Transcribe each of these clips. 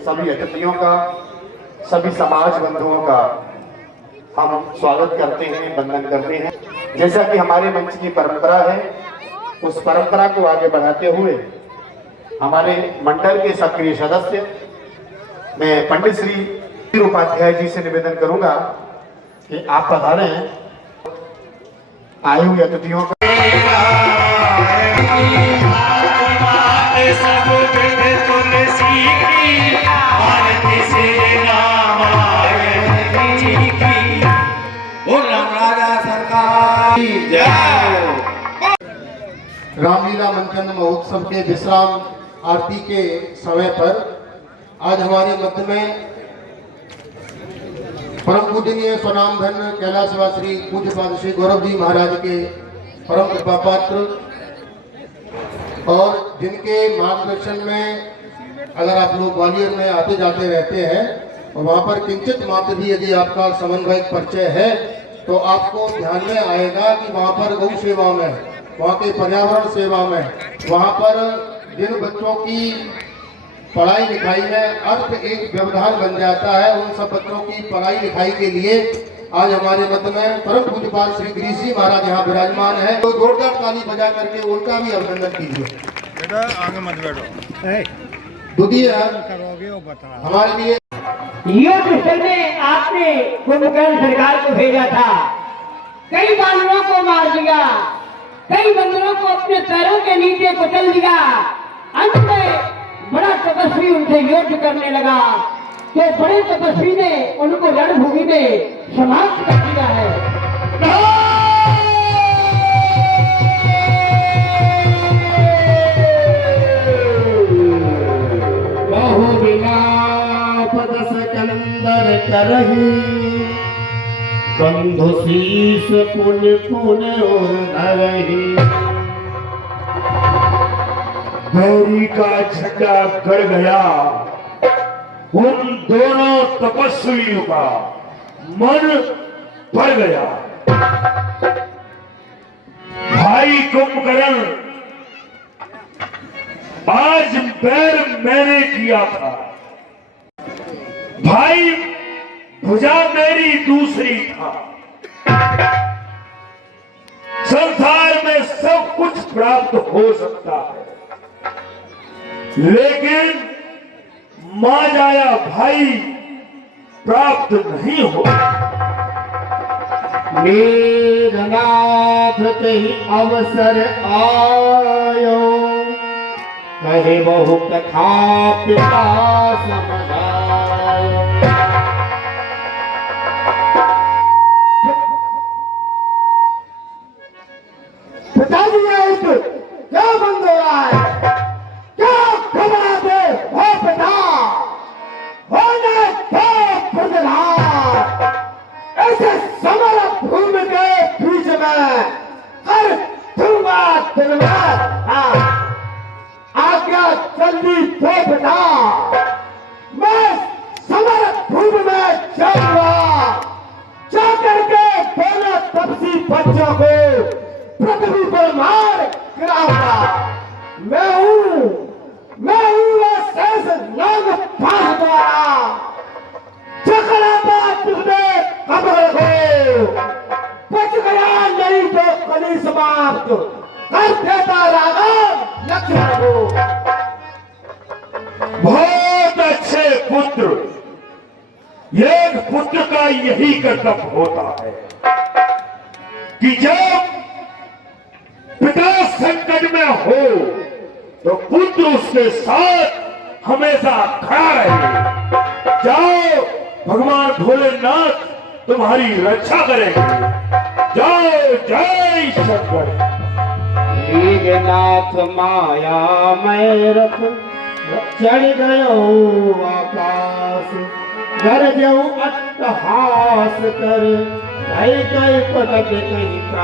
सभी अतिथियों का, सभी समाज बंधुओं का हम स्वागत करते हैं, वंदन करते हैं। जैसा कि हमारे मंच की परंपरा है, उस परंपरा को आगे बढ़ाते हुए हमारे मंडल के सक्रिय सदस्य मैं पंडित श्री उपाध्याय जी से निवेदन करूंगा कि आप पधारें आए हुए अतिथियों का। रामलीला मंचन महोत्सव के विश्राम आरती के समय पर आज हमारे मध्य में परम पूजनीय स्वनाम धन्य कैलाशवासी पूज्य पाद श्री गौरव जी महाराज के परम कृपा पात्र और जिनके मार्गदर्शन में अगर आप लोग ग्वालियर में आते जाते रहते हैं और वहाँ पर किंचित मात्र भी यदि आपका समन्वयक परिचय है तो आपको ध्यान में आएगा कि वहाँ पर गौ सेवा में, वहाँ के पर्यावरण सेवा में, वहाँ पर जिन बच्चों की पढ़ाई लिखाई में अर्थ एक व्यवधान बन जाता है, उन सब बच्चों की पढ़ाई लिखाई के लिए आज हमारे मध्य में परम पूज्यपाल श्री गिरीश जी महाराज यहाँ विराजमान है। तो जोरदार ताली बजा करके उनका भी अभिनंदन कीजिए। बेटा आगे मत बैठो। द्वितीय हमारे लिए युद्ध में आपने कुंभकर्ण सरकार को भेजा था, कई बानरों को मार दिया, कई बंदरों को अपने पैरों के नीचे कुचल दिया। अंत में बड़ा तपस्वी उनसे युद्ध करने लगा तो बड़े तपस्वी ने उनको रणभूमि में समाप्त कर दिया है। करही बंधु शीश पुण्य पुण्य और नरही गौरी का झंडा गड़ गया। उन दोनों तपस्वियों का मन बढ़ गया। भाई कुंभकर्ण, आज बैर मैंने किया था, भाई भुजा मेरी दूसरी था। संसार में सब कुछ प्राप्त हो सकता है, लेकिन माया भाई प्राप्त नहीं हो। मेघनाथ ही अवसर आयो, कहे बहु कथा पिता समझायो। पिताजी क्या बंद हो रहा है? क्या घबराते हो पिता? होने दो प्रधान, ऐसे समर भूमि के बीच में कर दूंगा दिलवा। आज्ञा जल्दी दो पिता, मैं समर भूमि में जाऊंगा, जाकर के दोनों तपसी बच्चों को पृथ्वी पर मार गिराऊंगा। मैं हूँ वो शेष नाग पास द्वारा चकराबाद तुझे कब्र को बच गया, नहीं तो कली समाप्त कर देता राघव लक्ष्मण को। बहुत अच्छे पुत्र, एक पुत्र का यही कर्तव्य होता है कि जब पिता संकट में हो तो पुत्र उसके साथ हमेशा खड़ा रहे। जाओ, भगवान भोलेनाथ तुम्हारी रक्षा करेंगे। जाओ, जय शंकर। मेघनाथ माया मैं रथ चढ़ गयो आकाश, घर जाऊं अट्टहास कर कहीं कहीं पटक कहीं का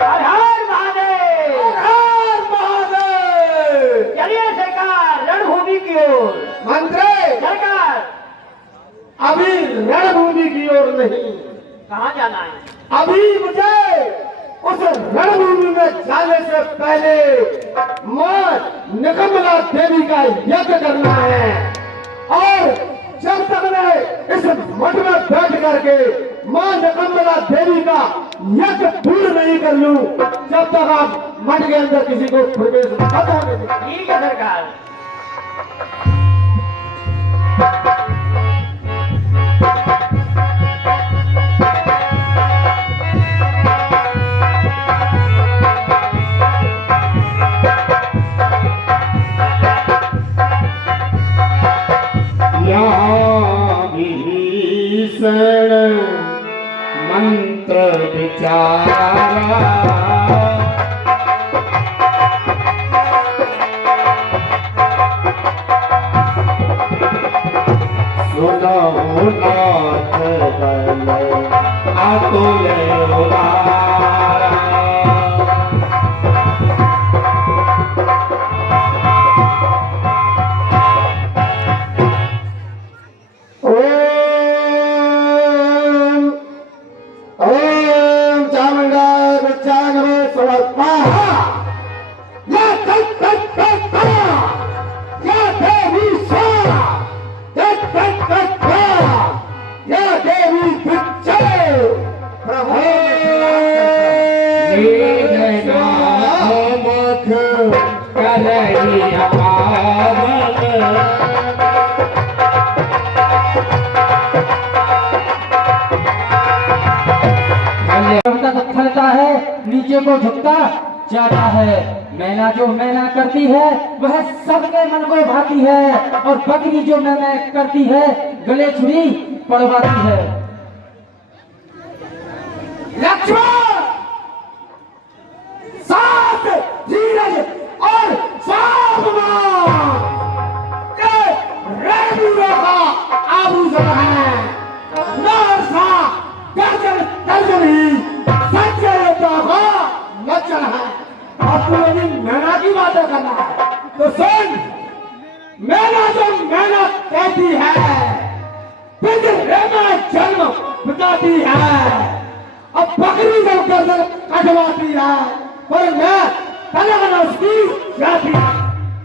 हर हर महादेव, हर महादेव। चलिए सरकार रणभूमि की ओर। मंत्री सरकार अभी रणभूमि की ओर नहीं, कहाँ जाना है? अभी मुझे उस रणभूमि में जाने से पहले मां निकमला देवी का यज्ञ करना है। और जब तक मैं इस मठ में बैठ करके मां निकमला देवी का यज्ञ पूर्ण नहीं कर लूं, जब तक आप मठ के अंदर किसी को प्रवेश मत होने दें। ठीक है सरकार। भीषण मंत्र विचारा सुनो नाथ बल अतुल उदारा। थरता है, नीचे को झुकता जाता है। मैना जो मैना करती है वह सबके मन को भाती है, और बकरी जो मैना करती है गले छुरी पड़वाती है। लक्ष्मण साथ धीरज और आभूषण है। गर्जन ही सच्चे लक्षण है। और तू यदि मैना की बातें करना है तो सुन, मैना जो मैना कहती है पिंजरे में जन्म बिताती है, अब बकरी जब गर्दन कटवाती है, पर मैं तलवार उसकी जाती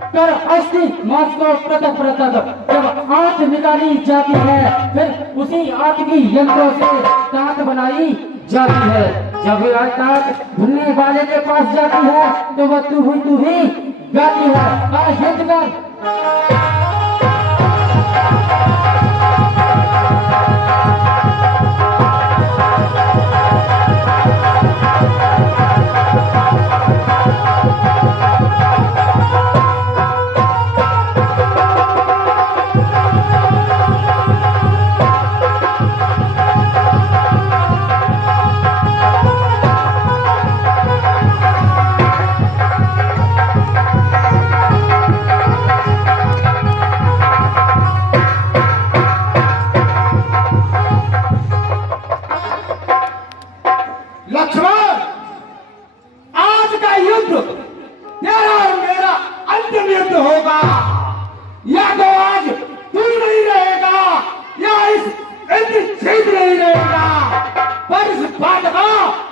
कर अस्थि मांस को पृथक पृथक जब आंत निकाली जाती है, फिर उसी आंत की यंत्रों से दांत बनाई जाती है। जब वह दांत भुनने वाले के पास जाती है तो वह तू ही गाती है। आज युद्ध कर। लक्ष्मण, आज का युद्ध तेरा और मेरा अंतिम युद्ध होगा। या तो आज तू नहीं रहेगा या इस जीत नहीं रहेगा, पर इस बात का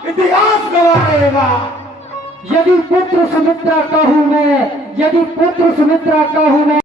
इतिहास गवाह रहेगा। यदि पुत्र सुमित्रा का हूँ मैं, यदि पुत्र सुमित्रा का हूँ मैं,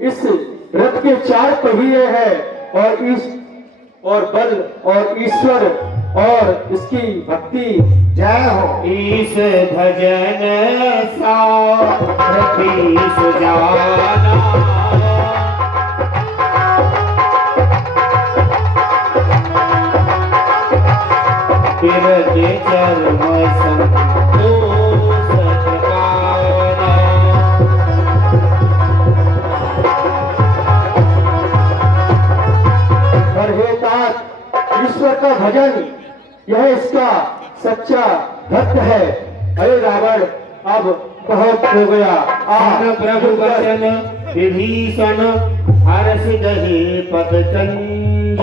इस रथ के 4 पहिए हैं और बल और ईश्वर और इसकी भक्ति। जय हो। ईश भजन सारथी सुजाना, फिरते चर्म संतोष ठिकाना। और हे तात, ईश्वर का भजन यह इसका सच्चा भक्त है। अरे रावण, अब बहुत हो गया। प्रभु वचन विभीषण हर्ष दही पतंज,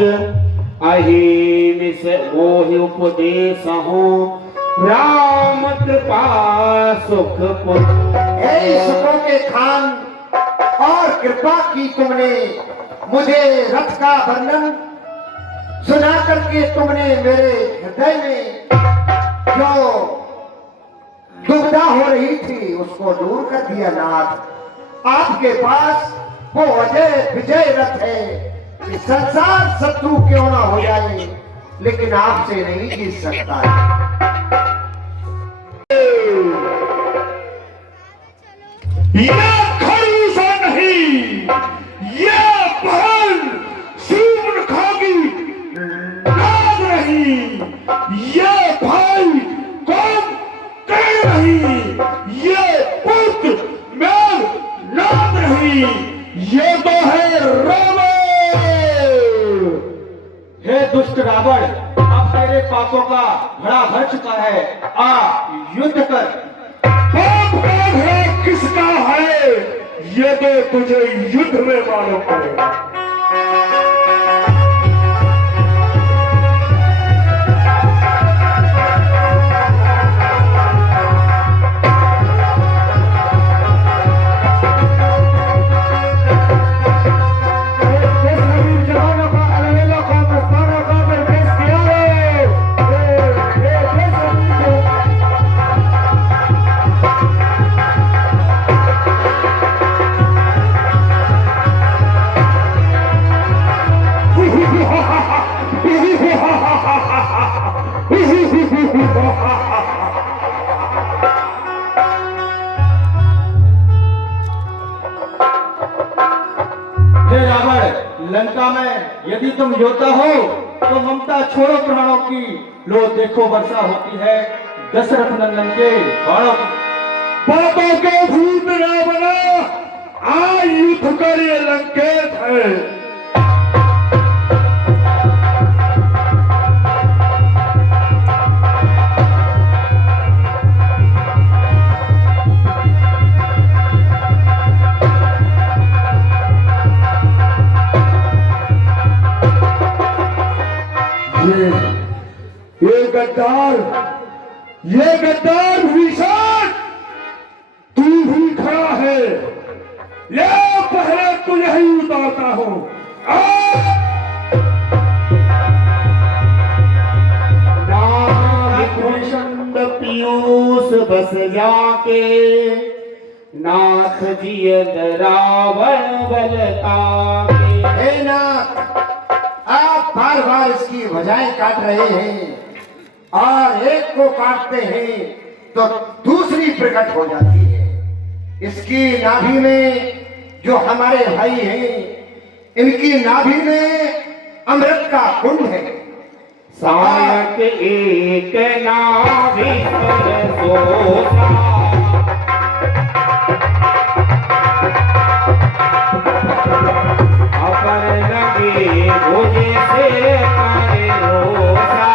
अहिमिस मोहि उपदेश हो राम कृपा सुख पुंज। हे सुखों के खान और कृपा की तुमने मुझे रथ का वर्णन सुना करके तुमने मेरे हृदय में जो दुविधा हो रही थी उसको दूर कर दिया नाथ। आपके पास वो अजय विजय रथ है कि संसार शत्रु क्यों ना हो जाए लेकिन आपसे नहीं जीत सकता है। यह खड़ूसा नहीं, यह बहन सून खागी नाग नहीं, यह भाई कौन कर नहीं, यह पुत्र मेल नाग नहीं, ये तो है रावण। हे दुष्ट रावण, अब तेरे पापों का घड़ा भर चुका है। आ युद्ध कर। पाप का घड़ा किसका है ये तो तुझे युद्ध में मालूम पड़ेगा। हे रावण, लंका में यदि तुम योद्धा हो तो ममता छोड़ो प्राणों की। लो देखो वर्षा होती है दशरथ नंदन के बाणों की। पापों के भूत रावण, आज युद्ध कर ये लंकेत है। ये गद्दार विशाल तू भी खड़ा है, ले पहले तू यही उतारता हूं। नाथ पीयूष बस जाके, नाथ जी रावण बलता के। हे नाथ, आप बार बार इसकी भुजाएं काट रहे हैं और एक को काटते हैं तो दूसरी प्रकट हो जाती है। इसकी नाभि में जो हमारे भाई हैं, इनकी नाभि में अमृत का कुंड है। सायक एक नाभि पर सोता, अपर लगे भुज से करे रोसा।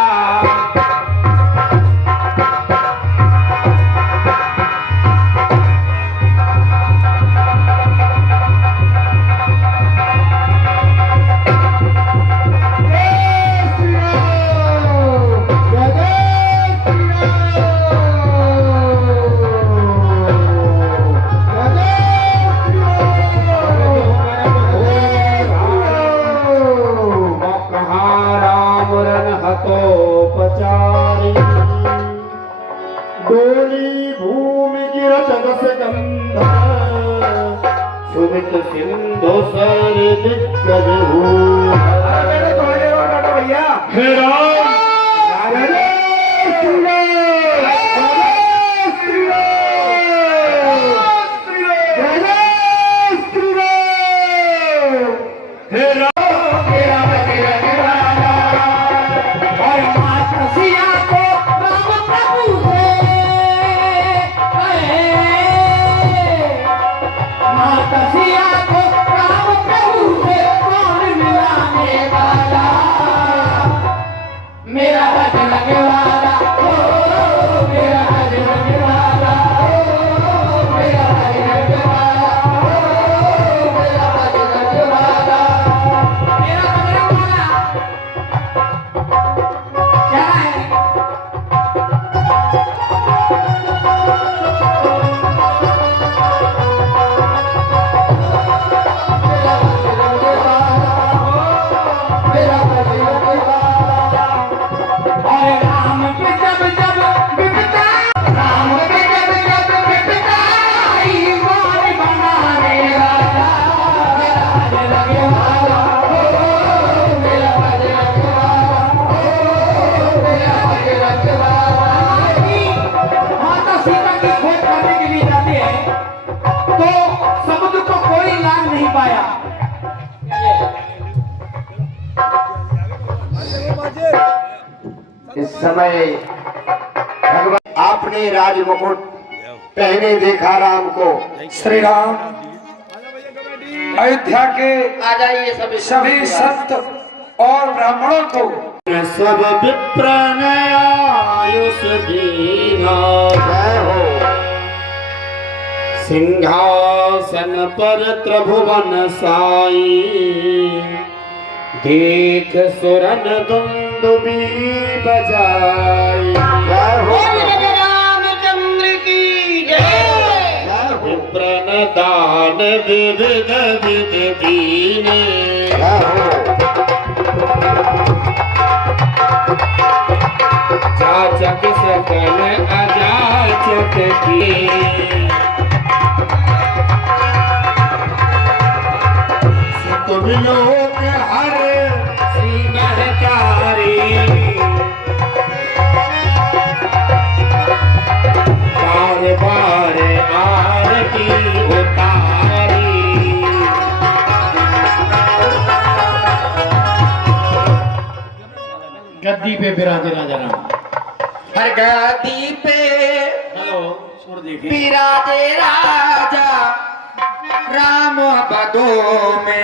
सिंधु सर दिग्गज हो। हे राम इस समय भगवान आपने राज मुकुट पहने देखा राम को। श्री राम अयोध्या के आ जाइए सभी संत और ब्राह्मणों को सब विप्रन आयुष दीना हो। सिंहासन पर त्रिभुवन साई देख सुरन दुंदुबी बजाई। रामचंद्र की जय। विप्रन दान विविध विध दीने जाचक सकल अजाचक की। तुम लोग हर सिंहकारी बार बार आरती उतारी। गद्दी पे बिराजे राजा राम। हर गद्दी पे हेलो छोड़ देखिए। बिराजे राजा राम बदो में